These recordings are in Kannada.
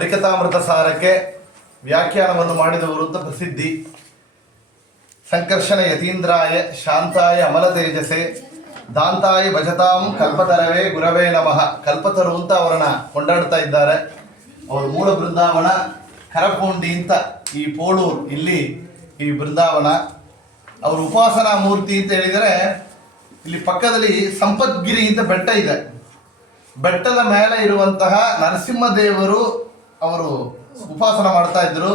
ಹರಿಕಥಾಮೃತ ಸಾರಕ್ಕೆ ವ್ಯಾಖ್ಯಾನವನ್ನು ಮಾಡಿದವರು ಅಂತ ಪ್ರಸಿದ್ಧಿ. ಸಂಕರ್ಷಣ ಯತೀಂದ್ರಾಯ ಶಾಂತಾಯ ಅಮಲ ತೇಜಸೆ ದಾಂತಾಯ ಭಜತಾಂ ಕಲ್ಪತರವೇ ಗುರವೇ ನಮಃ. ಕಲ್ಪತರು ಅಂತ ಅವರನ್ನ ಕೊಂಡಾಡ್ತಾ ಇದ್ದಾರೆ. ಅವರು ಮೂಲ ಬೃಂದಾವನ ಕರಪೋಂಡಿ ಅಂತ ಈ ಪೋಳೂರು, ಇಲ್ಲಿ ಈ ಬೃಂದಾವನ. ಅವರು ಉಪಾಸನಾ ಮೂರ್ತಿ ಅಂತ ಹೇಳಿದರೆ ಇಲ್ಲಿ ಪಕ್ಕದಲ್ಲಿ ಸಂಪದ್ಗಿರಿ ಅಂತ ಬೆಟ್ಟ ಇದೆ. ಬೆಟ್ಟದ ಮೇಲೆ ಇರುವಂತಹ ನರಸಿಂಹದೇವರು ಅವರು ಉಪಾಸನ ಮಾಡ್ತಾ ಇದ್ರು.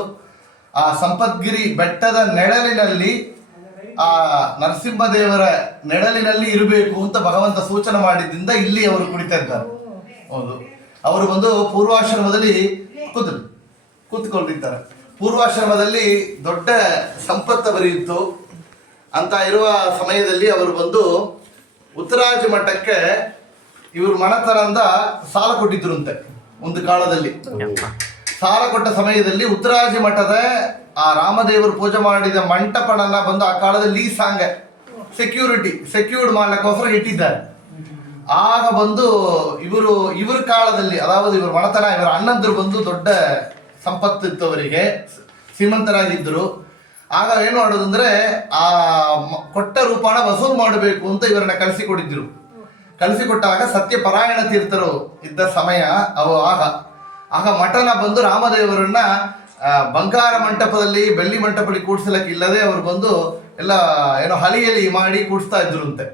ಆ ಸಂಪದ್ಗಿರಿ ಬೆಟ್ಟದ ನೆರಳಿನಲ್ಲಿ ಆ ನರಸಿಂಹದೇವರ ನೆರಳಿನಲ್ಲಿ ಇರಬೇಕು ಅಂತ ಭಗವಂತ ಸೂಚನೆ ಮಾಡಿದ್ದರಿಂದ ಇಲ್ಲಿ ಅವರು ಕುಳಿತಾ ಇದ್ದಾರೆ. ಹೌದು, ಅವರು ಬಂದು ಪೂರ್ವಾಶ್ರಮದಲ್ಲಿ ಕೂತ್ಕೊಂಡಿದ್ದಾರೆ. ಪೂರ್ವಾಶ್ರಮದಲ್ಲಿ ದೊಡ್ಡ ಸಂಪತ್ತು ಬರೆಯಿತು ಅಂತ ಇರುವ ಸಮಯದಲ್ಲಿ ಅವರು ಬಂದು ಉತ್ತರಾಜ ಮಠಕ್ಕೆ ಇವರು ಮಣತನದಿಂದ ಸಾಲ ಕೊಟ್ಟಿದ್ರಂತೆ. ಒಂದು ಕಾಲದಲ್ಲಿ ಸಾಲ ಕೊಟ್ಟ ಸಮಯದಲ್ಲಿ ಉತ್ತರಾಜಿ ಮಠದ ಆ ರಾಮದೇವರು ಪೂಜೆ ಮಾಡಿದ ಮಂಟಪನನ್ನ ಬಂದು ಆ ಕಾಲದಲ್ಲಿ ಲೀಸಾಂಗ ಸೆಕ್ಯೂರ್ಡ್ ಮಾಡ್ಲಿಕ್ಕೋಸ್ಕರ ಇಟ್ಟಿದ್ದಾರೆ. ಆಗ ಬಂದು ಇವ್ರ ಕಾಲದಲ್ಲಿ, ಅதாவது ಇವರು ಮಣತನ, ಇವರ ಅಣ್ಣಂದ್ರು ಬಂದು ದೊಡ್ಡ ಸಂಪತ್ತು ಇತ್ತು ಅವರಿಗೆ, ಶ್ರೀಮಂತರಾಗಿದ್ದರು. ಆಗ ಏನು ಮಾಡೋದಂದ್ರೆ ಆ ಕೊಟ್ಟ ರೂಪಾನ ವಸೂಲು ಮಾಡಬೇಕು ಅಂತ ಇವರನ್ನ ಕಳಿಸಿಕೊಟ್ಟಾಗ ಸತ್ಯಪರಾಯಣ ತೀರ್ಥರು ಇದ್ದ ಸಮಯ ಆಗ ಮಠನ ಬಂದು ರಾಮದೇವರನ್ನ ಬಂಗಾರ ಮಂಟಪದಲ್ಲಿ ಬೆಳ್ಳಿ ಮಂಟಪದಲ್ಲಿ ಕೂಡ್ಸಲಕ್ಕೆ ಇಲ್ಲದೆ ಅವರು ಬಂದು ಎಲ್ಲ ಏನೋ ಹಲಿಯಲ್ಲಿ ಮಾಡಿ ಕೂಡಿಸ್ತಾ ಇದ್ರಂತೆ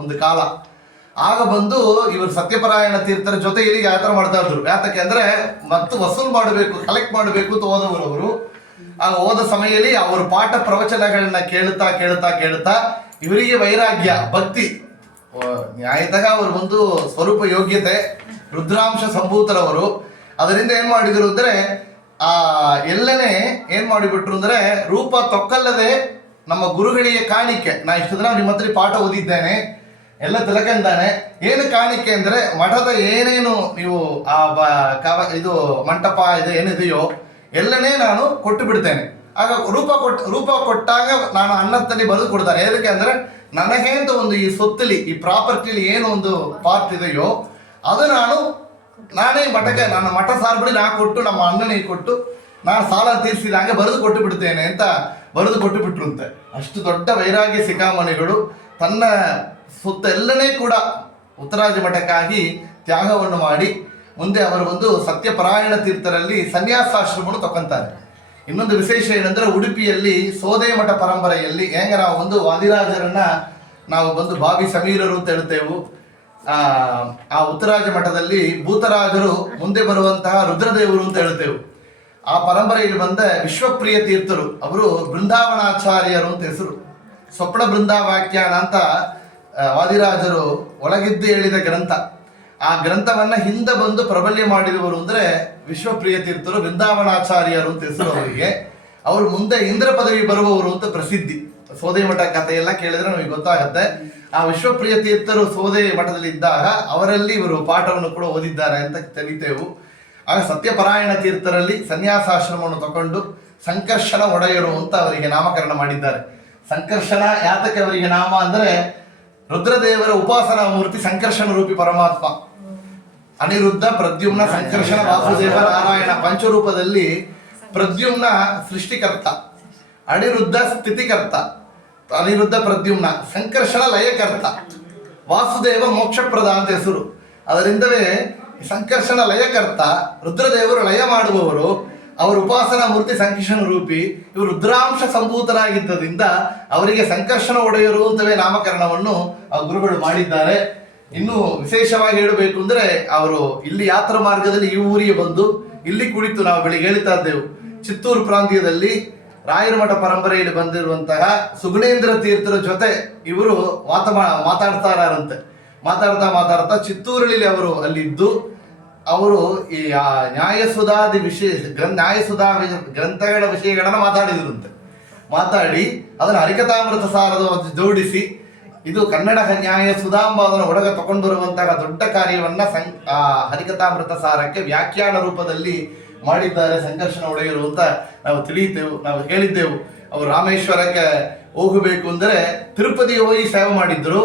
ಒಂದು ಕಾಲ. ಆಗ ಬಂದು ಇವರು ಸತ್ಯಪರಾಯಣ ತೀರ್ಥರ ಜೊತೆಯಲ್ಲಿ ಯಾತ್ರೆ ಮಾಡ್ತಾ ಇದ್ರು. ಯಾತಕ್ಕೆ ಅಂದ್ರೆ ಮತ್ತು ವಸೂಲು ಮಾಡಬೇಕು, ಕಲೆಕ್ಟ್ ಮಾಡಬೇಕು ಅಂತ ಹೋದವರು ಅವರು. ಆಗ ಹೋದ ಸಮಯದಲ್ಲಿ ಅವರು ಪಾಠ ಪ್ರವಚನಗಳನ್ನ ಕೇಳುತ್ತಾ ಇವರಿಗೆ ವೈರಾಗ್ಯ, ಭಕ್ತಿ, ನ್ಯಾಯತಃ ಅವರು ಒಂದು ಸ್ವರೂಪ ಯೋಗ್ಯತೆ, ರುದ್ರಾಂಶ ಸಂಭೂತರವರು. ಅದರಿಂದ ಏನ್ ಮಾಡಿದ್ರು ಅಂದ್ರೆ ಎಲ್ಲನೇ ಏನ್ ಮಾಡಿಬಿಟ್ರು ಅಂದ್ರೆ ರೂಪ ತೊಕ್ಕಲ್ಲದೆ ನಮ್ಮ ಗುರುಗಳಿಗೆ ಕಾಣಿಕೆ, ನಾ ಇಷ್ಟು ದಿನ ನಿಮ್ಮ ಹತ್ರ ಪಾಠ ಓದಿದ್ದೇನೆ, ಎಲ್ಲ ತಿಳ್ಕೊಂಡಾನೆ, ಏನು ಕಾಣಿಕೆ ಅಂದ್ರೆ ಮಠದ ಏನೇನು ನೀವು ಇದು ಮಂಟಪ ಇದು ಏನಿದೆಯೋ ಎಲ್ಲನೇ ನಾನು ಕೊಟ್ಟು ಬಿಡ್ತೇನೆ. ಆಗ ರೂಪ ಕೊಟ್ಟಾಗ ನಾನು ಅನ್ನತ್ತಲ್ಲಿ ಬರೆದು ಕೊಡ್ತಾನೆ. ಏನಕ್ಕೆ ಅಂದ್ರೆ ನನಗೆ ಅಂತ ಒಂದು ಈ ಸೊತ್ತಲಿ, ಈ ಪ್ರಾಪರ್ಟಿಲಿ ಏನು ಒಂದು ಪಾರ್ಟ್ ಇದೆಯೋ ಅದು ನಾನೇ ಮಠಕ್ಕೆ, ನನ್ನ ಮಠ ಸಾರ್ಬಿಡಿ ನಾ ಕೊಟ್ಟು ನಮ್ಮ ಅಣ್ಣನಿಗೆ ಕೊಟ್ಟು ನಾನು ಸಾಲ ತೀರಿಸಿದಂಗೆ ಬರೆದು ಕೊಟ್ಟು ಬಿಡ್ತೇನೆ ಅಂತ ಬರೆದು ಕೊಟ್ಟು ಬಿಟ್ರಂತೆ. ಅಷ್ಟು ದೊಡ್ಡ ವೈರಾಗ್ಯ ಶಿಖಾಮಣಿಗಳು ತನ್ನ ಎಲ್ಲನೇ ಕೂಡ ಉತ್ತರಾಜ ಮಠಕ್ಕಾಗಿ ತ್ಯಾಗವನ್ನು ಮಾಡಿ ಮುಂದೆ ಅವರು ಒಂದು ಸತ್ಯಪರಾಯಣ ತೀರ್ಥರಲ್ಲಿ ಸನ್ಯಾಸಾಶ್ರಮವನ್ನು ತಗೊಂತಾರೆ. ಇನ್ನೊಂದು ವಿಶೇಷ ಏನಂದ್ರೆ ಉಡುಪಿಯಲ್ಲಿ ಸೋದೆ ಮಠ ಪರಂಪರೆಯಲ್ಲಿ ಹೆಂಗ ನಾವು ಒಂದು ವಾದಿರಾಜರನ್ನ ನಾವು ಬಂದು ಭಾವಿ ಸಮೀರರು ಅಂತ ಹೇಳ್ತೇವೆ. ಆ ಉತ್ತರಾಜ ಮಠದಲ್ಲಿ ಭೂತರಾಜರು ಮುಂದೆ ಬರುವಂತಹ ರುದ್ರದೇವರು ಅಂತ ಹೇಳ್ತೇವೆ. ಆ ಪರಂಪರೆಯಲ್ಲಿ ಬಂದ ವಿಶ್ವಪ್ರಿಯ ತೀರ್ಥರು ಅವರು ಬೃಂದಾವನಾಚಾರ್ಯರು ಅಂತ ಹೆಸರು. ಸ್ವಪ್ನ ಬೃಂದಾವಾಖ್ಯಾನ ಅಂತ ವಾದಿರಾಜರು ಒಳಗಿದ್ದು ಹೇಳಿದ ಗ್ರಂಥ. ಆ ಗ್ರಂಥವನ್ನ ಹಿಂದೆ ಬಂದು ಪ್ರಬಲ್ಯ ಮಾಡಿದವರು ಅಂದ್ರೆ ವಿಶ್ವಪ್ರಿಯ ತೀರ್ಥರು, ಬೃಂದಾವನಾಚಾರ್ಯರು ಅಂತ ಹೆಸರು ಅವರಿಗೆ. ಅವರು ಮುಂದೆ ಇಂದ್ರ ಪದವಿ ಬರುವವರು ಅಂತ ಪ್ರಸಿದ್ಧಿ. ಸೋದೆ ಮಠ ಕಥೆ ಎಲ್ಲ ಕೇಳಿದ್ರೆ ನಮಗೆ ಗೊತ್ತಾಗತ್ತೆ. ಆ ವಿಶ್ವಪ್ರಿಯ ತೀರ್ಥರು ಸೋದೆ ಮಠದಲ್ಲಿ ಇದ್ದಾಗ ಅವರಲ್ಲಿ ಇವರು ಪಾಠವನ್ನು ಕೂಡ ಓದಿದ್ದಾರೆ ಅಂತ ತಿಳಿತೇವು. ಆಗ ಸತ್ಯಪರಾಯಣ ತೀರ್ಥರಲ್ಲಿ ಸನ್ಯಾಸಾಶ್ರಮವನ್ನು ತಗೊಂಡು ಸಂಕರ್ಷಣ ಒಡೆಯರು ಅಂತ ಅವರಿಗೆ ನಾಮಕರಣ ಮಾಡಿದ್ದಾರೆ. ಸಂಕರ್ಷಣ ಯಾತಕ್ಕೆ ಅವರಿಗೆ ನಾಮ ಅಂದ್ರೆ ರುದ್ರದೇವರ ಉಪಾಸನಾ ಮೂರ್ತಿ ಸಂಕರ್ಷಣ ರೂಪಿ ಪರಮಾತ್ಮ. ಅನಿರುದ್ಧ, ಪ್ರದ್ಯುಮ್ನ, ಸಂಕರ್ಷಣ, ವಾಸುದೇವ, ನಾರಾಯಣ ಪಂಚರೂಪದಲ್ಲಿ ಪ್ರದ್ಯುಮ್ನ ಸೃಷ್ಟಿಕರ್ತ, ಅನಿರುದ್ಧ ಸ್ಥಿತಿಕರ್ತ, ಅನಿರುದ್ಧ ಪ್ರದ್ಯುಮ್ನ, ಸಂಕರ್ಷಣ ಲಯಕರ್ತ, ವಾಸುದೇವ ಮೋಕ್ಷಪ್ರದ ಅಂತ ಹೆಸರು. ಅದರಿಂದಲೇ ಸಂಕರ್ಷಣ ಲಯಕರ್ತ, ರುದ್ರದೇವರು ಲಯ ಮಾಡುವವರು, ಅವರ ಉಪಾಸನಾ ಮೂರ್ತಿ ಸಂಕರ್ಷಣ ರೂಪಿ. ಇವರು ರುದ್ರಾಂಶ ಸಂಭೂತರಾಗಿದ್ದರಿಂದ ಅವರಿಗೆ ಸಂಕರ್ಷಣ ಒಡೆಯರು ಅಂತವೇ ನಾಮಕರಣವನ್ನು ಗುರುಗಳು ಮಾಡಿದ್ದಾರೆ. ಇನ್ನು ವಿಶೇಷವಾಗಿ ಹೇಳಬೇಕು ಅಂದ್ರೆ ಅವರು ಇಲ್ಲಿ ಯಾತ್ರಾ ಮಾರ್ಗದಲ್ಲಿ ಈ ಊರಿಗೆ ಬಂದು ಇಲ್ಲಿ ಕುಳಿತು ನಾವು ಬೆಳಿಗ್ಗೆ ಹೇಳ್ತಾ ಇದ್ದೆವು, ಚಿತ್ತೂರು ಪ್ರಾಂತ್ಯದಲ್ಲಿ ರಾಯರ ಮಠ ಪರಂಪರೆಯಲ್ಲಿ ಬಂದಿರುವಂತಹ ಸುಗುಣೇಂದ್ರ ತೀರ್ಥರ ಜೊತೆ ಇವರು ಮಾತಾಡ್ತಾ ಚಿತ್ತೂರಲ್ಲಿ ಅವರು ಅಲ್ಲಿದ್ದು ಅವರು ಈ ನ್ಯಾಯಸುಧಾದಿ ನ್ಯಾಯಸುಧಾ ಗ್ರಂಥಗಳ ವಿಷಯಗಳನ್ನ ಮಾತಾಡಿ ಅದನ್ನು ಹರಿಕಥಾಮೃತ ಸಾರದ ಜೋಡಿಸಿ ಇದು ಕನ್ನಡ ನ್ಯಾಯ ಸುಧಾಂಬಾದನ ಒಳಗೆ ತಗೊಂಡು ಬರುವಂತಹ ದೊಡ್ಡ ಕಾರ್ಯವನ್ನ ಹರಿಕಥಾಮೃತ ಸಾರಕ್ಕೆ ವ್ಯಾಖ್ಯಾನ ರೂಪದಲ್ಲಿ ಮಾಡಿದ್ದಾರೆ ಸಂಕರ್ಷಣ ಒಡೆಯರು ಅಂತ ನಾವು ಹೇಳಿದ್ದೆವು. ಅವರು ರಾಮೇಶ್ವರಕ್ಕೆ ಹೋಗಬೇಕು ಅಂದರೆ ತಿರುಪತಿಗೆ ಹೋಗಿ ಸೇವೆ ಮಾಡಿದ್ದರು,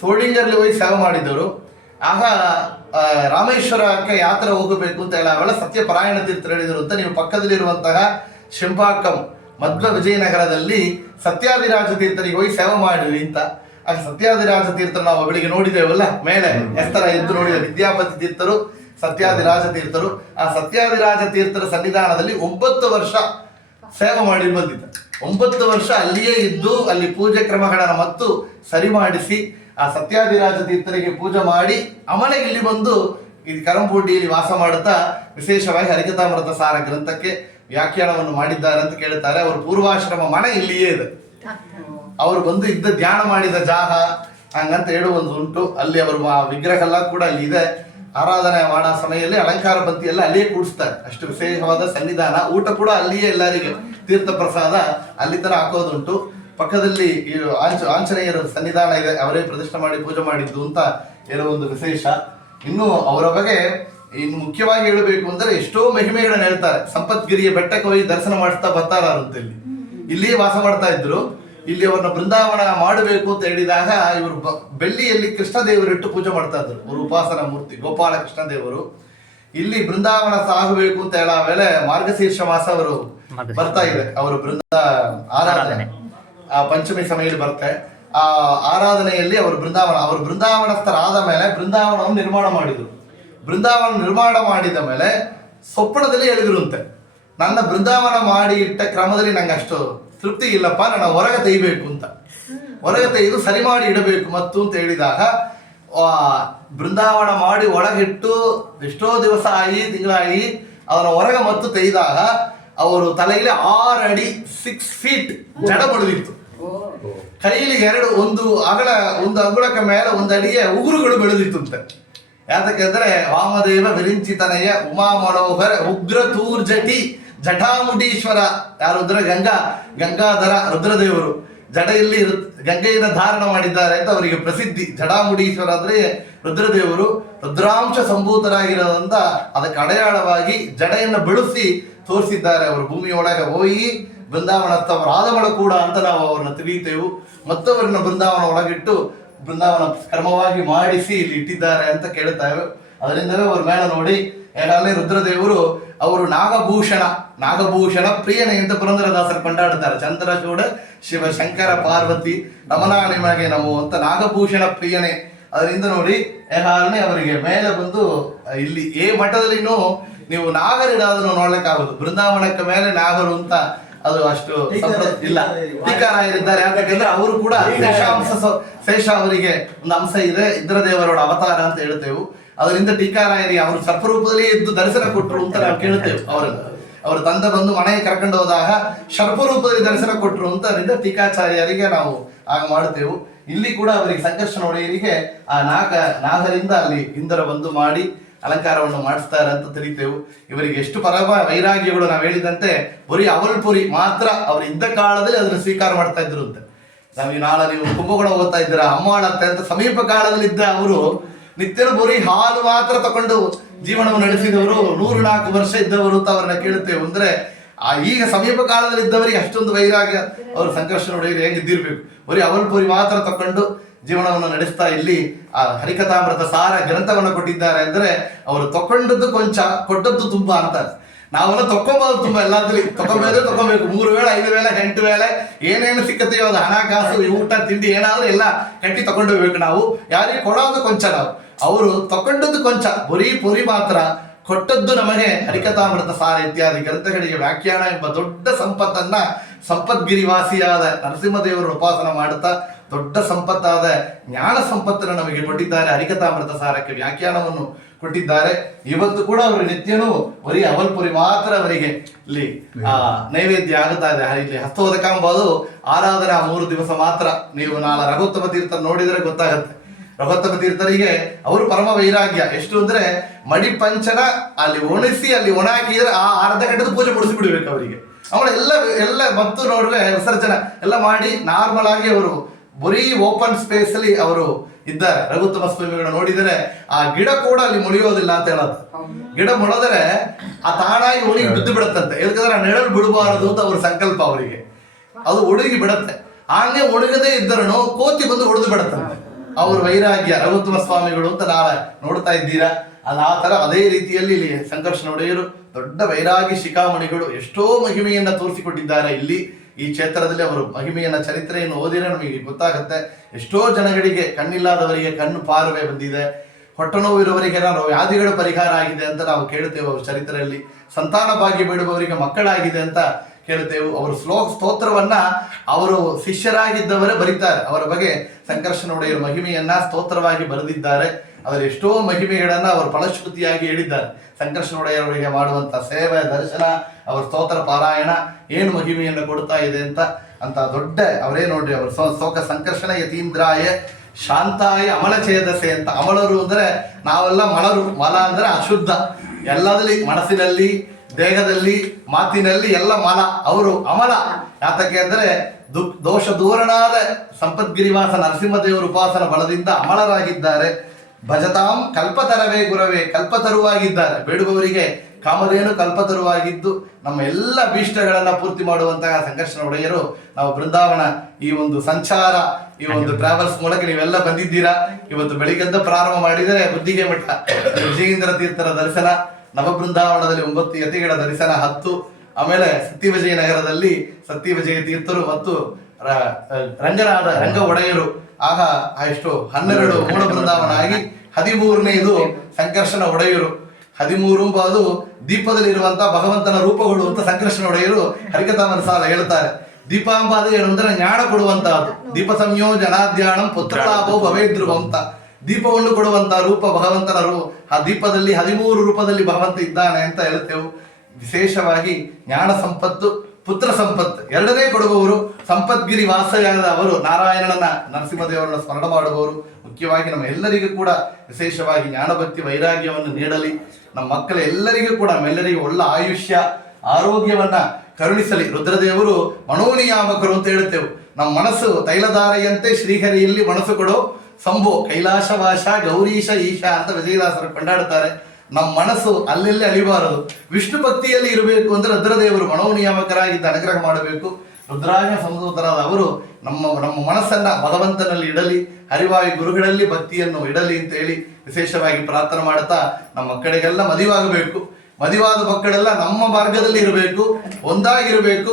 ಸೋಳಿಂಗರ್ಲಿ ಹೋಗಿ ಸೇವೆ ಮಾಡಿದ್ದರು. ಆಗ ರಾಮೇಶ್ವರಕ್ಕೆ ಯಾತ್ರೆ ಹೋಗಬೇಕು ಅಂತ ಹೇಳಿ ಅವೆಲ್ಲ ಸತ್ಯಪರಾಯಣ ತೀರ್ಥರು ಹೇಳಿದರು ಅಂತ. ನೀವು ಪಕ್ಕದಲ್ಲಿರುವಂತಹ ಶಿಂಪಾಕಂ ಮಧ್ವ ವಿಜಯನಗರದಲ್ಲಿ ಸತ್ಯಾದಿರಾಜ ತೀರ್ಥರಿಗೆ ಹೋಗಿ ಸೇವೆ ಮಾಡಿರಿ ಅಂತ. ಆ ಸತ್ಯಾದಿರಾಜ ತೀರ್ಥರು ನಾವು ಬೆಳಿಗ್ಗೆ ನೋಡಿದ್ದೇವಲ್ಲ, ಮೇಲೆ ಎತ್ತರ ಎದ್ದು ನೋಡಿದ ವಿದ್ಯಾಪತಿ ತೀರ್ಥರು, ಸತ್ಯಾದಿರಾಜ ತೀರ್ಥರು. ಆ ಸತ್ಯಾದಿರಾಜ ತೀರ್ಥರ ಸನ್ನಿಧಾನದಲ್ಲಿ 9 ವರ್ಷ ಸೇವೆ ಮಾಡಿ ಬಂದಿದ್ದ. 9 ವರ್ಷ ಅಲ್ಲಿಯೇ ಇದ್ದು ಅಲ್ಲಿ ಪೂಜೆ ಕ್ರಮಗಳನ್ನು ಮತ್ತು ಸರಿ ಮಾಡಿಸಿ ಆ ಸತ್ಯಾದಿರಾಜ ತೀರ್ಥರಿಗೆ ಪೂಜೆ ಮಾಡಿ ಆಮೇಲೆ ಇಲ್ಲಿ ಬಂದು ಈ ಕರಂಪೂಟಿಯಲ್ಲಿ ವಾಸ ಮಾಡುತ್ತಾ ವಿಶೇಷವಾಗಿ ಹರಿಕಥಾಮೃತ ಸಾರ ಗ್ರಂಥಕ್ಕೆ ವ್ಯಾಖ್ಯಾನವನ್ನು ಮಾಡಿದ್ದಾರೆ ಅಂತ ಕೇಳುತ್ತಾರೆ. ಅವರು ಪೂರ್ವಾಶ್ರಮ ಮನೆ ಇಲ್ಲಿಯೇ ಇದೆ. ಅವರು ಬಂದು ಇದ್ದ ಧ್ಯಾನ ಮಾಡಿದ ಜಾಗ ಹಂಗಂತ ಹೇಳುವಂದು ಉಂಟು. ಅಲ್ಲಿ ಅವರು ವಿಗ್ರಹ ಎಲ್ಲ ಕೂಡ ಅಲ್ಲಿ ಇದೆ. ಆರಾಧನೆ ಮಾಡೋ ಸಮಯದಲ್ಲಿ ಅಲಂಕಾರ ಬಂತಿ ಎಲ್ಲ ಅಲ್ಲಿಯೇ ಕೂಡಿಸ್ತಾರೆ. ಅಷ್ಟು ವಿಶೇಷವಾದ ಸನ್ನಿಧಾನ. ಊಟ ಕೂಡ ಅಲ್ಲಿಯೇ ಎಲ್ಲರಿಗೆ ತೀರ್ಥ ಪ್ರಸಾದ ಅಲ್ಲಿ ತರ ಹಾಕೋದುಂಟು. ಪಕ್ಕದಲ್ಲಿ ಆಂಜನೇಯರ ಸನ್ನಿಧಾನ ಇದೆ, ಅವರೇ ಪ್ರತಿಷ್ಠೆ ಮಾಡಿ ಪೂಜೆ ಮಾಡಿದ್ದು ಅಂತ ಹೇಳುವ ವಿಶೇಷ. ಇನ್ನು ಅವರ ಬಗ್ಗೆ ಇನ್ನು ಮುಖ್ಯವಾಗಿ ಹೇಳಬೇಕು ಅಂದ್ರೆ ಎಷ್ಟೋ ಮಹಿಮೆಗಳನ್ನ ಹೇಳ್ತಾರೆ. ಸಂಪತ್ಗಿರಿಯ ಬೆಟ್ಟಕ್ಕೆ ಹೋಗಿ ದರ್ಶನ ಮಾಡಿಸ್ತಾ ಬರ್ತಾರಂತ. ಇಲ್ಲಿಯೇ ವಾಸ ಮಾಡ್ತಾ ಇದ್ರು. ಇಲ್ಲಿ ಅವ್ರನ್ನ ಬೃಂದಾವನ ಮಾಡಬೇಕು ಅಂತ ಹೇಳಿದಾಗ ಇವರು ಬೆಳ್ಳಿಯಲ್ಲಿ ಕೃಷ್ಣದೇವರಿಟ್ಟು ಪೂಜೆ ಮಾಡ್ತಾ ಇದ್ರು. ಅವರು ಉಪಾಸನ ಮೂರ್ತಿ ಗೋಪಾಲ ಕೃಷ್ಣದೇವರು. ಇಲ್ಲಿ ಬೃಂದಾವನ ಸಾಗಬೇಕು ಅಂತ ಹೇಳ ವೇಳೆ ಮಾರ್ಗಶೀರ್ಷ ಮಾಸ ಅವರು ಬರ್ತಾ ಇದೆ. ಅವರು ಆರಾಧನೆ ಆ ಪಂಚಮಿ ಸಮಯದಲ್ಲಿ ಬರ್ತೆ. ಆ ಆರಾಧನೆಯಲ್ಲಿ ಅವರು ಬೃಂದಾವನಸ್ಥರಾದ ಮೇಲೆ ಬೃಂದಾವನವನ್ನು ನಿರ್ಮಾಣ ಮಾಡಿದ್ರು. ಬೃಂದಾವನ ನಿರ್ಮಾಣ ಮಾಡಿದ ಮೇಲೆ ಸ್ವಪ್ನದಲ್ಲಿ ಹೇಳಿದ್ರಂತೆ, ನನ್ನ ಬೃಂದಾವನ ಮಾಡಿ ಇಟ್ಟ ಕ್ರಮದಲ್ಲಿ ನಂಗೆ ಅಷ್ಟು ತೃಪ್ತಿ ಇಲ್ಲಪ್ಪ, ನಾನು ಹೊರಗೆ ತೆಗಿಬೇಕು ಅಂತ. ಹೊರಗೆ ತೆಗೆದು ಸರಿ ಮಾಡಿ ಇಡಬೇಕು ಮತ್ತು ಅಂತ ಹೇಳಿದಾಗ ಬೃಂದಾವನ ಮಾಡಿ ಒಳಗಿಟ್ಟು ಎಷ್ಟೋ ದಿವಸ ತಿಂಗಳಾಗಿ ಅದರ ಹೊರಗೆ ಮತ್ತು ತೆಗೆದಾಗ ಅವರು ತಲೆಯಲ್ಲಿ 6 ಅಡಿ 6 ಫೀಟ್ ಜಡ ಬೆಳೆದಿತ್ತು. ಕೈಲಿ ಒಂದು ಅಂಗುಳಕ್ಕೆ ಮೇಲೆ 1 ಅಡಿಗೆ ಉಗುರುಗಳು ಬೆಳೆದಿತ್ತಂತೆ. ಯಾತಕ್ಕೆಂದ್ರೆ ವಾಮದೇವ ವಿರಿಂಚಿತನೆಯ ಉಮಾ ಮನೋಹರ ಉಗ್ರ ತೂರ್ಜಟಿ ಜಟಾಮುಡೀಶ್ವರ ಯಾರು ಅಂದ್ರೆ ಗಂಗಾಧರ ರುದ್ರದೇವರು ಜಡೆಯಲ್ಲಿ ಗಂಗೆಯನ್ನು ಧಾರಣ ಮಾಡಿದ್ದಾರೆ ಅಂತ ಅವರಿಗೆ ಪ್ರಸಿದ್ಧಿ. ಜಟಾಮುಡೀಶ್ವರ ಅಂದ್ರೆ ರುದ್ರದೇವರು ರುದ್ರಾಂಶ ಸಂಭೂತರಾಗಿರೋದ್ರಿಂದ ಅದಕ್ಕೆ ಅಡೆಯಾಳವಾಗಿ ಜಡೆಯನ್ನು ಬೆಳೆಸಿ ತೋರಿಸಿದ್ದಾರೆ. ಅವರು ಭೂಮಿಯೊಳಗೆ ಹೋಗಿ ಬೃಂದಾವನಸ್ಥವರಾದವಳ ಕೂಡ ಅಂತ ನಾವು ಅವ್ರನ್ನ ತಿಳಿಯುತ್ತೇವೆ. ಮತ್ತವರನ್ನ ಬೃಂದಾವನ ಒಳಗಿಟ್ಟು ಬೃಂದಾವನ ಕ್ರಮವಾಗಿ ಮಾಡಿಸಿ ಇಲ್ಲಿ ಇಟ್ಟಿದ್ದಾರೆ ಅಂತ ಕೇಳುತ್ತೇವೆ. ಅದರಿಂದಲೇ ಅವ್ರ ಮೇಲೆ ನೋಡಿ ಈಗಾಗಲೇ ರುದ್ರದೇವರು ಅವರು ನಾಗಭೂಷಣ ಪ್ರಿಯನೇ ಅಂತ ಪುರಂದರದಾಸರು ಕೊಂಡಾಡುತ್ತಾರೆ. ಚಂದ್ರಚೂಡ ಶಿವ ಶಂಕರ ಪಾರ್ವತಿ ರಮಣ ನಿಮಗೆ ನಮೋ ಅಂತ ನಾಗಭೂಷಣ ಪ್ರಿಯನೇ. ಅದರಿಂದ ನೋಡಿ ಈಗಾಗಲೇ ಅವರಿಗೆ ಮೇಲೆ ಬಂದು ಇಲ್ಲಿ ಮಠದಲ್ಲಿನೂ ನೀವು ನಾಗರಿಡೋದನ್ನು ನೋಡ್ಲಿಕ್ಕಾಗೋದು. ಬೃಂದಾವನಕ್ಕೆ ಮೇಲೆ ನಾಗರು ಅಂತ ಅದು ಅಷ್ಟು ಇಲ್ಲ. ಟೀಕಾರಾಯರಿದ್ದಾರೆ. ಯಾಕಂದ್ರೆ ಅವರು ಕೂಡ ಶೇಷ ಅವರಿಗೆ ಒಂದು ಅಂಶ ಇದೆ. ಇಂದ್ರದೇವರೋಡ ಅವತಾರ ಅಂತ ಹೇಳ್ತೇವೆ. ಅದರಿಂದ ಟೀಕಾರಾಯರಿಗೆ ಅವರು ಸರ್ಪರೂಪದಲ್ಲಿ ಎದ್ದು ದರ್ಶನ ಕೊಟ್ಟರು ಅಂತ ನಾವು ಕೇಳ್ತೇವೆ. ಅವ್ರ ತಂದೆ ಬಂದು ಮನೆಗೆ ಕರ್ಕೊಂಡು ಹೋದಾಗ ಸರ್ಪರೂಪದಲ್ಲಿ ದರ್ಶನ ಕೊಟ್ಟರು ಅಂತ ಅದರಿಂದ ಟೀಕಾಚಾರ್ಯರಿಗೆ ನಾವು ಆಗ ಮಾಡುತ್ತೇವೆ. ಇಲ್ಲಿ ಕೂಡ ಅವರಿಗೆ ಸಂಕರ್ಷಣ ಒಡೆಯರಿಗೆ ಆ ನಾಗರಿಂದ ಅಲ್ಲಿ ಇಂದ್ರ ಬಂದು ಮಾಡಿ ಅಲಂಕಾರವನ್ನು ಮಾಡಿಸ್ತಾರೆ ಅಂತ ತಿಳಿತೇವೆ. ಇವರಿಗೆ ಎಷ್ಟು ಪರಮ ವೈರಾಗ್ಯಗಳು ನಾವು ಹೇಳಿದಂತೆ ಬರೀ ಅವಲ್ಪುರಿ ಮಾತ್ರ ಅವರು ಇದ್ದ ಕಾಲದಲ್ಲಿ ಅದನ್ನು ಸ್ವೀಕಾರ ಮಾಡ್ತಾ ಇದ್ರು ಅಂತ. ನಾಳೆ ನೀವು ಕುಂಭಕೋಣ ಓದ್ತಾ ಇದ್ದೀರಾ, ಅಮ್ಮಾಳತ್ತೆ ಅಂತ ಸಮೀಪ ಕಾಲದಲ್ಲಿದ್ದ ಅವರು ನಿತ್ಯನ ಬರೀ ಹಾಲು ಮಾತ್ರ ತಕೊಂಡು ಜೀವನವನ್ನು ನಡೆಸಿದವರು 104 ವರ್ಷ ಇದ್ದವರು ಅಂತ ಅವ್ರನ್ನ ಕೇಳುತ್ತೇವೆ. ಅಂದ್ರೆ ಈಗ ಸಮೀಪ ಕಾಲದಲ್ಲಿ ಇದ್ದವರಿಗೆ ಅಷ್ಟೊಂದು ವೈರಾಗ್ಯ ಅವರು ಸಂಕರ್ಷಣ ಒಡೆಯರು ಹೇಗಿದ್ದಿರ್ಬೇಕು. ಬರೀ ಅವಲ್ಪುರಿ ಮಾತ್ರ ತಕೊಂಡು ಜೀವನವನ್ನು ನಡೆಸ್ತಾ ಇಲ್ಲಿ ಆ ಹರಿಕಥಾಮೃತ ಸಾರ ಗ್ರಂಥವನ್ನು ಕೊಟ್ಟಿದ್ದಾರೆ. ಅಂದ್ರೆ ಅವರು ತಕೊಂಡದ್ದು ಕೊಂಚ ಕೊಟ್ಟದ್ದು ತುಂಬಾ ಅಂತಾರೆ. ನಾವೆಲ್ಲ ತಕೊಂಬೋದು ತುಂಬಾ. ಎಲ್ಲಾದ್ರಲ್ಲಿ ತಕೊಬೇಕು 3 ವೇಳೆ 5 ವೇಳೆ 8 ವೇಳೆ ಏನೇನು ಸಿಕ್ಕತ್ತೆಯೋ ಅದು ಹಣಕಾಸು ಊಟ ತಿಂಡಿ ಏನಾದ್ರೂ ಎಲ್ಲ ಕಟ್ಟಿ ತಕೊಂಡು ಹೋಗ್ಬೇಕು. ನಾವು ಯಾರಿಗೆ ಕೊಡೋದು ಕೊಂಚ. ಅವರು ತಕೊಂಡದ್ದು ಕೊಂಚ, ಪೊರಿ ಮಾತ್ರ. ಕೊಟ್ಟದ್ದು ನಮಗೆ ಹರಿಕಥಾಮೃತ ಸಾರ ಇತ್ಯಾದಿ ಗ್ರಂಥಗಳಿಗೆ ವ್ಯಾಖ್ಯಾನ ಎಂಬ ದೊಡ್ಡ ಸಂಪತ್ತನ್ನ ಸಂಪದ್ಗಿರಿವಾಸಿಯಾದ ನರಸಿಂಹದೇವರನ್ನು ಉಪಾಸನ ಮಾಡುತ್ತಾ ದೊಡ್ಡ ಸಂಪತ್ತಾದ ಜ್ಞಾನ ಸಂಪತ್ತನ್ನು ನಮಗೆ ಕೊಟ್ಟಿದ್ದಾರೆ. ಹರಿಕಥಾಮೃತ ಸಾರಕ್ಕೆ ವ್ಯಾಖ್ಯಾನವನ್ನು ಕೊಟ್ಟಿದ್ದಾರೆ. ಇವತ್ತು ಕೂಡ ಅವರು ನಿತ್ಯನೂ ಬರೀ ಅವಲ್ಪುರಿ ಮಾತ್ರ ಅವರಿಗೆ ಇಲ್ಲಿ ನೈವೇದ್ಯ ಆಗುತ್ತಾ ಇದೆ. ಇಲ್ಲಿ ಹಸ್ತೋದಕ ಎಂಬುದು ಆರಾಧನೆ 3 ದಿವಸ ಮಾತ್ರ. ನೀವು ನಾಳೆ ರಘುತ್ತಮ ತೀರ್ಥ ನೋಡಿದರೆ ಗೊತ್ತಾಗತ್ತೆ. ರಘುತ್ತಮ ತೀರ್ಥರಿಗೆ ಅವರು ಪರಮ ವೈರಾಗ್ಯ ಎಷ್ಟು ಅಂದ್ರೆ ಮಡಿ ಪಂಚನ ಅಲ್ಲಿ ಒಣಸಿ ಅಲ್ಲಿ ಒಣ ಹಾಕಿದ್ರೆ ಆ ಅರ್ಧ ಗಂಟೆದ ಪೂಜೆ ಮುಡಿಸಿ ಬಿಡ್ಬೇಕು ಅವರಿಗೆ. ಅವಳು ಎಲ್ಲ ಮತ್ತು ನೋಡ್ರೆ ವಿಸರ್ಜನೆ ಎಲ್ಲ ಮಾಡಿ ನಾರ್ಮಲ್ ಆಗಿ ಅವರು ಬರೀ ಓಪನ್ ಸ್ಪೇಸ್ ಅಲ್ಲಿ ಅವರು ಇದ್ದಾರೆ. ರಘುತ್ತಮ ಸ್ವಾಮಿಗಳನ್ನ ನೋಡಿದರೆ ಆ ಗಿಡ ಕೂಡ ಅಲ್ಲಿ ಮುಳಿಯೋದಿಲ್ಲ ಅಂತ ಹೇಳೋದು. ಗಿಡ ಮುಳದರೆ ಆ ತಾನಾಗಿ ಒಣಗಿ ಬಿದ್ದು ಬಿಡತ್ತಂತೆ. ಯಾಕಂದ್ರೆ ಆ ನೆರಳು ಬಿಡಬಾರದು ಅಂತ ಅವ್ರ ಸಂಕಲ್ಪ ಅವರಿಗೆ. ಅದು ಒಣಗಿ ಬಿಡತ್ತೆ. ಹಂಗೆ ಒಣಗದೇ ಇದ್ದರನು ಕೋತಿ ಬಂದು ಹೊಡೆದು ಬಿಡತ್ತಂತೆ. ಅವ್ರ ವೈರಾಗ್ಯ ರಘುತ್ತಮ ಸ್ವಾಮಿಗಳು ಅಂತ ನಾಳೆ ನೋಡ್ತಾ ಇದ್ದೀರಾ. ಆ ತರ ಅದೇ ರೀತಿಯಲ್ಲಿ ಇಲ್ಲಿ ಸಂಕರ್ಷಣ ಒಡೆಯರು ದೊಡ್ಡ ವೈರಾಗಿ ಶಿಖಾಮಣಿಗಳು ಎಷ್ಟೋ ಮಹಿಮೆಯನ್ನ ತೋರಿಸಿಕೊಟ್ಟಿದ್ದಾರೆ. ಇಲ್ಲಿ ಈ ಕ್ಷೇತ್ರದಲ್ಲಿ ಅವರು ಮಹಿಮೆಯನ್ನ ಚರಿತ್ರೆಯನ್ನು ಓದಿದ್ರೆ ನಮಗೆ ಗೊತ್ತಾಗುತ್ತೆ. ಎಷ್ಟೋ ಜನಗಳಿಗೆ ಕಣ್ಣಿಲ್ಲದವರಿಗೆ ಕಣ್ಣು ಪಾರುವೆ ಬಂದಿದೆ, ಹೊಟ್ಟೆ ನೋವು ಇರುವವರಿಗೆ ವ್ಯಾಧಿಗಳ ಪರಿಹಾರ ಆಗಿದೆ ಅಂತ ನಾವು ಕೇಳುತ್ತೇವೆ ಅವ್ರ ಚರಿತ್ರೆಯಲ್ಲಿ. ಸಂತಾನ ಭಾಗ್ಯ ಬೇಡುವವರಿಗೆ ಮಕ್ಕಳಾಗಿದೆ ಅಂತ ಕೇಳುತ್ತೇವೆ. ಅವರು ಸ್ತೋತ್ರವನ್ನ ಅವರು ಶಿಷ್ಯರಾಗಿದ್ದವರೇ ಬರೀತಾರೆ. ಅವರ ಬಗ್ಗೆ ಸಂಕರ್ಷಣ ಒಡೆಯರು ಮಹಿಮೆಯನ್ನ ಸ್ತೋತ್ರವಾಗಿ ಬರೆದಿದ್ದಾರೆ. ಅದರ ಎಷ್ಟೋ ಮಹಿಮೆಗಳನ್ನ ಅವರು ಫಲಶ್ರುತಿಯಾಗಿ ಹೇಳಿದ್ದಾರೆ. ಸಂಕರ್ಷಣ ಒಡೆಯರವರಿಗೆ ಮಾಡುವಂತ ಸೇವೆ, ದರ್ಶನ, ಅವರ ಸ್ತೋತ್ರ ಪಾರಾಯಣ ಏನು ಮಹಿಮೆಯನ್ನು ಕೊಡ್ತಾ ಇದೆ ಅಂತ ದೊಡ್ಡ ಅವರೇ ನೋಡ್ರಿ. ಅವರು ಶೋಕ ಸಂಕರ್ಷಣ ಯತೀಂದ್ರಾಯ ಶಾಂತಾಯ ಅಮಲ ಛೇದಸೆ ಅಂತ. ಅಮಲರು ಅಂದ್ರೆ ನಾವೆಲ್ಲ ಮಲರು. ಮಲ ಅಂದ್ರೆ ಅಶುದ್ಧ, ಎಲ್ಲದಲ್ಲಿ ಮನಸ್ಸಿನಲ್ಲಿ, ದೇಹದಲ್ಲಿ, ಮಾತಿನಲ್ಲಿ ಎಲ್ಲ ಮಲ. ಅವರು ಅಮಲ. ಯಾತಕ್ಕೆ ಅಂದ್ರೆ ದೋಷ ದೂರನಾದ ಸಂಪದ್ಗಿರಿವಾಸ ನರಸಿಂಹದೇವರ ಉಪಾಸನ ಬಲದಿಂದ ಅಮಲರಾಗಿದ್ದಾರೆ. ಭಜತಾಂ ಕಲ್ಪತರವೇ ಗುರವೇ, ಕಲ್ಪತರುವಾಗಿದ್ದಾರೆ. ಬೇಡುವವರಿಗೆ ಕಾಮಧೇನು ಕಲ್ಪತರುವಾಗಿದ್ದು ನಮ್ಮ ಎಲ್ಲ ಭೀಷ್ಟಗಳನ್ನ ಪೂರ್ತಿ ಮಾಡುವಂತಹ ಸಂಕರ್ಷಣ ಒಡೆಯರು. ನಾವು ಬೃಂದಾವನ ಈ ಒಂದು ಸಂಚಾರ, ಈ ಒಂದು ಟ್ರಾವೆಲ್ಸ್ ಮೂಲಕ ನೀವೆಲ್ಲ ಬಂದಿದ್ದೀರಾ. ಇವತ್ತು ಬೆಳಿಗ್ಗೆಂದ ಪ್ರಾರಂಭ ಮಾಡಿದರೆ ಬುದ್ಧಿಗೆ ಮಠ ವಿಜಯೇಂದ್ರ ತೀರ್ಥರ ದರ್ಶನ, ನವಬೃಂದಾವನದಲ್ಲಿ 9 ಯತಿಗಳ ದರ್ಶನ 10, ಆಮೇಲೆ ಸತ್ಯವಿಜಯ ನಗರದಲ್ಲಿ ಸತ್ಯವಿಜಯ ತೀರ್ಥರು ಮತ್ತು ರಂಗನಾದ ರಂಗ ಒಡೆಯರು. ಆಗ ಎಷ್ಟು 12 ಮೂಲ ಬೃಂದಾವನ ಆಗಿ 13ನೇದು ಸಂಕರ್ಷಣ ಒಡೆಯರು. 13 ಅದು ದೀಪದಲ್ಲಿರುವಂತಹ ಭಗವಂತನ ರೂಪಗಳು ಅಂತ ಸಂಕರ್ಷಣ ಒಡೆಯರು ಹರಿಕಥಾಮನ ಸಾಲ ಹೇಳ್ತಾರೆ. ದೀಪಾಂಬಾದ ಏನು ಅಂದ್ರೆ ಜ್ಞಾನ ಕೊಡುವಂತಹದ್ದು. ದೀಪ ಸಂಯೋಜನಾಧ್ಯಾನಂ ಪುತ್ರಲಾಭೋ ಭವೇದ್ರುವ ಅಂತ. ದೀಪವನ್ನು ಕೊಡುವಂತಹ ರೂಪ ಭಗವಂತನ ಆ ದೀಪದಲ್ಲಿ 13 ರೂಪದಲ್ಲಿ ಭಗವಂತ ಇದ್ದಾನೆ ಅಂತ ಹೇಳ್ತೇವೆ. ವಿಶೇಷವಾಗಿ ಜ್ಞಾನ ಸಂಪತ್ತು, ಪುತ್ರ ಸಂಪತ್ತು ಎರಡನೇ ಕೊಡುವವರು. ಸಂಪದ್ಗಿರಿ ವಾಸಯಾದ ಅವರು ನಾರಾಯಣನ ನರಸಿಂಹದೇವರನ್ನ ಸ್ಮರಣ ಮಾಡುವವರು. ಮುಖ್ಯವಾಗಿ ನಮ್ಮ ಎಲ್ಲರಿಗೂ ಕೂಡ ವಿಶೇಷವಾಗಿ ಜ್ಞಾನಭಕ್ತಿ ವೈರಾಗ್ಯವನ್ನು ನೀಡಲಿ. ನಮ್ಮ ಮಕ್ಕಳ ಎಲ್ಲರಿಗೂ ಕೂಡ ನಮ್ಮೆಲ್ಲರಿಗೂ ಒಳ್ಳೆ ಆಯುಷ್ಯ ಆರೋಗ್ಯವನ್ನ ಕರುಣಿಸಲಿ. ರುದ್ರದೇವರು ಮನೋನಿಯಾಮಕರು ಅಂತ ಹೇಳ್ತೇವೆ. ನಮ್ಮ ಮನಸ್ಸು ತೈಲಧಾರೆಯಂತೆ ಶ್ರೀಹರಿಯಲ್ಲಿ ಮನಸ್ಸು ಕೊಡೋ ಸಂಭೋ ಕೈಲಾಸವಾಸ ಗೌರೀಶ ಈಶ ಅಂತ ವಿಜಯದಾಸರು ಕೊಂಡಾಡುತ್ತಾರೆ. ನಮ್ಮ ಮನಸ್ಸು ಅಲ್ಲೆಲ್ಲಿ ಅಳಿಬಾರದು. ವಿಷ್ಣು ಭಕ್ತಿಯಲ್ಲಿ ಇರಬೇಕು ಅಂದ್ರೆ ರುದ್ರದೇವರು ಮನೋನಿಯಾಮಕರಾಗಿದ್ದು ಅನುಗ್ರಹ ಮಾಡಬೇಕು. ರುದ್ರಾಯ ಸಂಸೂತರಾದ ಅವರು ನಮ್ಮ ಮನಸ್ಸನ್ನ ಭಗವಂತನಲ್ಲಿ ಇಡಲಿ, ಹರಿವಾಯು ಗುರುಗಳಲ್ಲಿ ಭಕ್ತಿಯನ್ನು ಇಡಲಿ ಅಂತ ಹೇಳಿ ವಿಶೇಷವಾಗಿ ಪ್ರಾರ್ಥನೆ ಮಾಡುತ್ತಾ ನಮ್ಮ ಮಕ್ಕಳಿಗೆಲ್ಲ ಮದುವಾಗಬೇಕು. ಮದುವಾದ ಮಕ್ಕಳೆಲ್ಲ ನಮ್ಮ ಮಾರ್ಗದಲ್ಲಿ ಇರಬೇಕು, ಒಂದಾಗಿರಬೇಕು.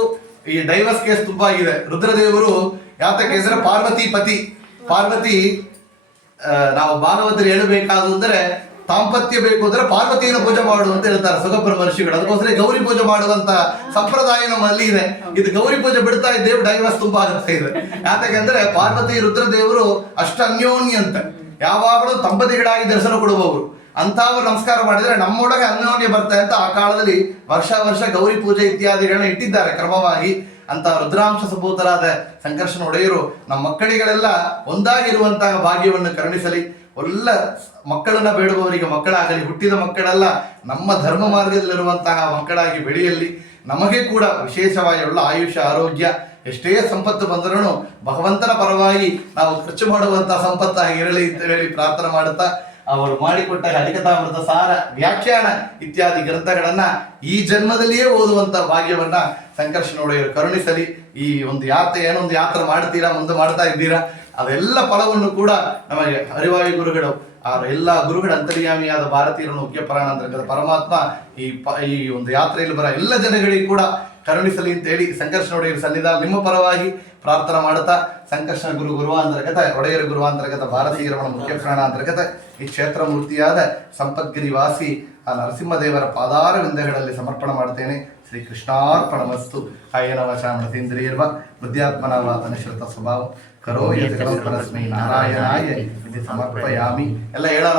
ಈ ಡೈವರ್ಸ್ ಕೇಸ್ ತುಂಬಾ ಆಗಿದೆ. ರುದ್ರದೇವರು ಯಾತಕ್ಕೆ ಹೆಸರು ಪಾರ್ವತಿ ಪತಿ. ಪಾರ್ವತಿ ನಾವು ಭಾಗವತರು ಹೇಳಬೇಕಾದ ಅಂದ್ರೆ ದಾಂಪತ್ಯ ಬೇಕು ಅಂದ್ರೆ ಪಾರ್ವತಿಯನ್ನು ಪೂಜೆ ಮಾಡು ಅಂತ ಹೇಳ್ತಾರೆ ಸುಗಬ್ರ ಮಹರ್ಷಿಗಳು. ಅದಕ್ಕೋಸ್ಕರ ಗೌರಿ ಪೂಜೆ ಮಾಡುವಂತ ಸಂಪ್ರದಾಯ ನಮ್ಮಲ್ಲಿ ಇದೆ. ಇದು ಗೌರಿ ಪೂಜೆ ಬಿಡ್ತಾ ಇದ್ದೇವೆ, ಡೈವರ್ಸ್ ತುಂಬಾ ಆಗ್ತಾ ಇದೆ. ಯಾತಕ್ಕಂದ್ರೆ ಪಾರ್ವತಿ ರುದ್ರದೇವರು ಅಷ್ಟು ಅನ್ಯೋನ್ಯ ಅಂತ, ಯಾವಾಗಲೂ ದಂಪತಿಗಳಾಗಿ ದರ್ಶನ ಕೊಡುವವರು. ಅಂತವರು ನಮಸ್ಕಾರ ಮಾಡಿದ್ರೆ ನಮ್ಮೊಳಗೆ ಅನ್ಯೋನ್ಯ ಬರ್ತಾರೆ ಅಂತ ಆ ಕಾಲದಲ್ಲಿ ವರ್ಷ ಗೌರಿ ಪೂಜೆ ಇತ್ಯಾದಿಗಳನ್ನ ಇಟ್ಟಿದ್ದಾರೆ ಕ್ರಮವಾಗಿ. ಅಂತ ರುದ್ರಾಂಶ ಸಪೂತರಾದ ಸಂಕರ್ಷಣ ಒಡೆಯರು ನಮ್ಮ ಮಕ್ಕಳಿಗೆಲ್ಲ ಒಂದಾಗಿರುವಂತಹ ಭಾಗ್ಯವನ್ನು ಕರುಣಿಸಲಿ. ಒಳ್ಳೆ ಮಕ್ಕಳನ್ನ ಬೇಡುವವರಿಗೆ ಮಕ್ಕಳಾಗಲಿ. ಹುಟ್ಟಿದ ಮಕ್ಕಳೆಲ್ಲ ನಮ್ಮ ಧರ್ಮ ಮಾರ್ಗದಲ್ಲಿರುವಂತಹ ಮಕ್ಕಳಾಗಿ ಬೆಳೆಯಲಿ. ನಮಗೆ ಕೂಡ ವಿಶೇಷವಾಗಿ ಒಳ್ಳೆ ಆಯುಷ್ಯ ಆರೋಗ್ಯ, ಎಷ್ಟೇ ಸಂಪತ್ತು ಬಂದರೂ ಭಗವಂತನ ಪರವಾಗಿ ನಾವು ಖರ್ಚು ಮಾಡುವಂತಹ ಸಂಪತ್ತಾಗಿ ಇರಲಿ ಅಂತ ಹೇಳಿ ಪ್ರಾರ್ಥನೆ ಮಾಡುತ್ತಾ, ಅವರು ಮಾಡಿಕೊಟ್ಟ ಹರಿಕಥಾಮೃತ ಸಾರ, ವ್ಯಾಖ್ಯಾನ ಇತ್ಯಾದಿ ಗ್ರಂಥಗಳನ್ನ ಈ ಜನ್ಮದಲ್ಲಿಯೇ ಓದುವಂತ ಭಾಗ್ಯವನ್ನ ಸಂಕರ್ಷಣ ಒಡೆಯರು ಕರುಣಿಸಲಿ. ಈ ಒಂದು ಏನೊಂದು ಯಾತ್ರೆ ಮಾಡ್ತೀರಾ, ಮುಂದೆ ಮಾಡ್ತಾ ಇದ್ದೀರಾ, ಅದೆಲ್ಲ ಫಲವನ್ನು ಕೂಡ ನಮಗೆ ಹರಿವಾಯು ಗುರುಗಳು, ಆ ಎಲ್ಲ ಗುರುಗಳ ಅಂತರ್ಯಾಮಿಯಾದ ಭಾರತೀಯರನ್ನು ಮುಖ್ಯ ಪ್ರಾಣಾಂತರ್ಗತ ಪರಮಾತ್ಮ ಈ ಒಂದು ಯಾತ್ರೆಯಲ್ಲಿ ಬರ ಎಲ್ಲ ಜನಗಳಿಗೂ ಕೂಡ ಕರುಣಿಸಲಿ ಅಂತ ಹೇಳಿ ಸಂಕರ್ಷಣ ಒಡೆಯರ ಸನ್ನಿಧಾನ ನಿಮ್ಮ ಪರವಾಗಿ ಪ್ರಾರ್ಥನೆ ಮಾಡುತ್ತಾ, ಸಂಕರ್ಷಣ ಗುರುವಾಂತರ್ಗತ ಒಡೆಯರ ಗುರುವಾಂತರ್ಗತ ಭಾರತೀಯರ ಮುಖ್ಯ ಪ್ರಾಣಾಂತರ್ಗತ ಈ ಕ್ಷೇತ್ರ ಮೂರ್ತಿಯಾದ ಸಂಪದ್ಗಿರಿ ವಾಸಿ ಆ ನರಸಿಂಹದೇವರ ಪಾದಾರ ವಿಂದಗಳಲ್ಲಿ ಸಮರ್ಪಣೆ ಮಾಡ್ತೇನೆ. ಶ್ರೀ ಕೃಷ್ಣಾರ್ಪಣಮಸ್ತು. ಕಾಯೇನ ವಾಚಾ ಮನಸೇಂದ್ರಿಯರ್ವಾ ಬುದ್ಧ್ಯಾತ್ಮನಾ ವಾ ತನುಶ್ರುತ ಸ್ವಭಾವ ಕರೋ ಯತ್ ಕರೋ ಪರಸ್ಮೈ ನಾರಾಯಣಾಯ ಇತಿ ಸಮರ್ಪಯಾಮಿ. ಎಲ್ಲ ಹೇಳ